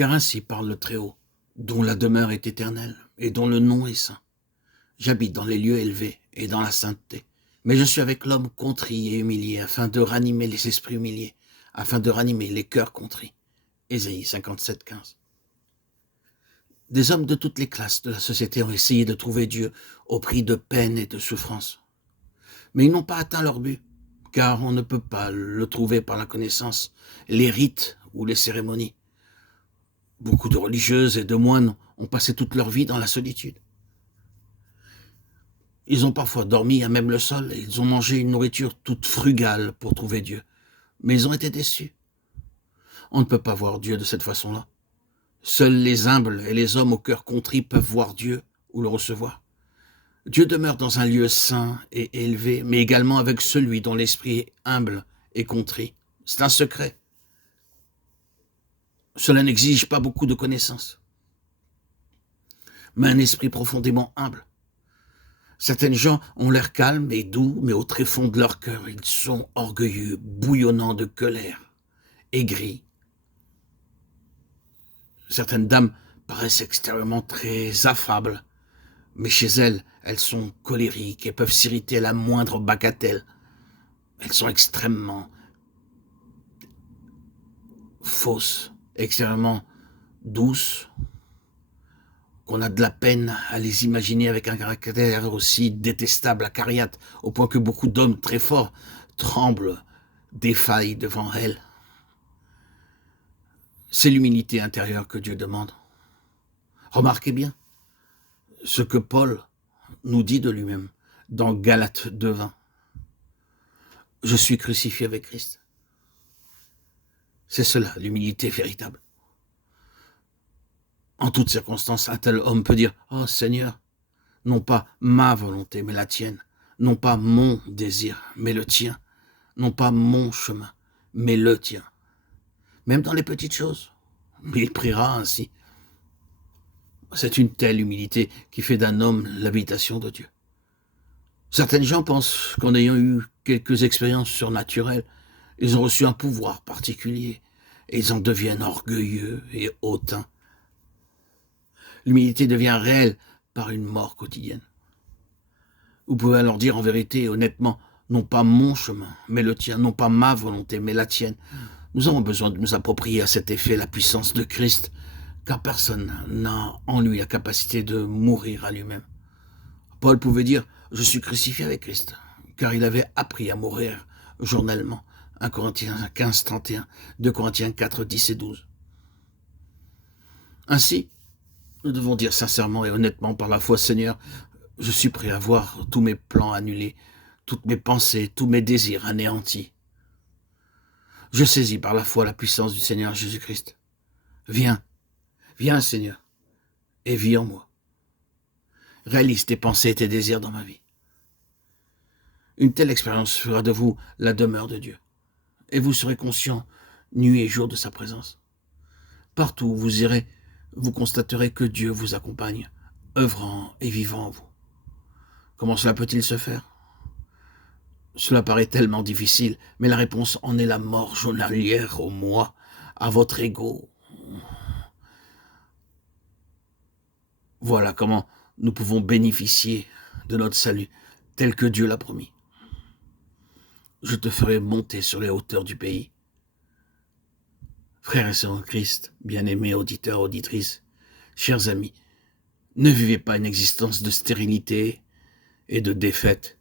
Car ainsi parle le Très-Haut, dont la demeure est éternelle et dont le nom est saint. J'habite dans les lieux élevés et dans la sainteté, mais je suis avec l'homme contrit et humilié, afin de ranimer les esprits humiliés, afin de ranimer les cœurs contrits. Ésaïe 57, 15. Des hommes de toutes les classes de la société ont essayé de trouver Dieu au prix de peine et de souffrance. Mais ils n'ont pas atteint leur but, car on ne peut pas le trouver par la connaissance, les rites ou les cérémonies. Beaucoup de religieuses et de moines ont passé toute leur vie dans la solitude. Ils ont parfois dormi à même le sol et ils ont mangé une nourriture toute frugale pour trouver Dieu. Mais ils ont été déçus. On ne peut pas voir Dieu de cette façon-là. Seuls les humbles et les hommes au cœur contrit peuvent voir Dieu ou le recevoir. Dieu demeure dans un lieu saint et élevé, mais également avec celui dont l'esprit est humble et contrit. C'est un secret. Cela n'exige pas beaucoup de connaissances, mais un esprit profondément humble. Certaines gens ont l'air calmes et doux, mais au tréfonds de leur cœur, ils sont orgueilleux, bouillonnants de colère, aigris. Certaines dames paraissent extérieurement très affables, mais chez elles, elles sont colériques et peuvent s'irriter à la moindre bagatelle. Elles sont extrêmement fausses, extrêmement douces, qu'on a de la peine à les imaginer avec un caractère aussi détestable, acariâtre, au point que beaucoup d'hommes très forts tremblent, défaillent devant elles. C'est l'humilité intérieure que Dieu demande. Remarquez bien ce que Paul nous dit de lui-même dans Galates 2:20. Je suis crucifié avec Christ. C'est cela, l'humilité véritable. En toutes circonstances, un tel homme peut dire « Oh Seigneur, non pas ma volonté, mais la tienne. Non pas mon désir, mais le tien. Non pas mon chemin, mais le tien. » Même dans les petites choses. Mais il priera ainsi. C'est une telle humilité qui fait d'un homme l'habitation de Dieu. Certaines gens pensent qu'en ayant eu quelques expériences surnaturelles, ils ont reçu un pouvoir particulier et ils en deviennent orgueilleux et hautains. L'humilité devient réelle par une mort quotidienne. Vous pouvez alors dire en vérité et honnêtement, non pas mon chemin, mais le tien, non pas ma volonté, mais la tienne. Nous avons besoin de nous approprier à cet effet la puissance de Christ, car personne n'a en lui la capacité de mourir à lui-même. Paul pouvait dire « Je suis crucifié avec Christ », car il avait appris à mourir journellement. 1 Corinthiens 15, 31, 2 Corinthiens 4, 10 et 12. Ainsi, nous devons dire sincèrement et honnêtement par la foi, Seigneur, je suis prêt à voir tous mes plans annulés, toutes mes pensées, tous mes désirs anéantis. Je saisis par la foi la puissance du Seigneur Jésus-Christ. Viens, viens Seigneur, et vis en moi. Réalise tes pensées et tes désirs dans ma vie. Une telle expérience fera de vous la demeure de Dieu, et vous serez conscient nuit et jour de sa présence. Partout où vous irez, vous constaterez que Dieu vous accompagne, œuvrant et vivant en vous. Comment cela peut-il se faire? Cela paraît tellement difficile, mais la réponse en est la mort journalière au moi, à votre ego. Voilà comment nous pouvons bénéficier de notre salut, tel que Dieu l'a promis. Je te ferai monter sur les hauteurs du pays. Frères et sœurs en Christ, bien-aimés auditeurs, auditrices, chers amis, ne vivez pas une existence de stérilité et de défaite,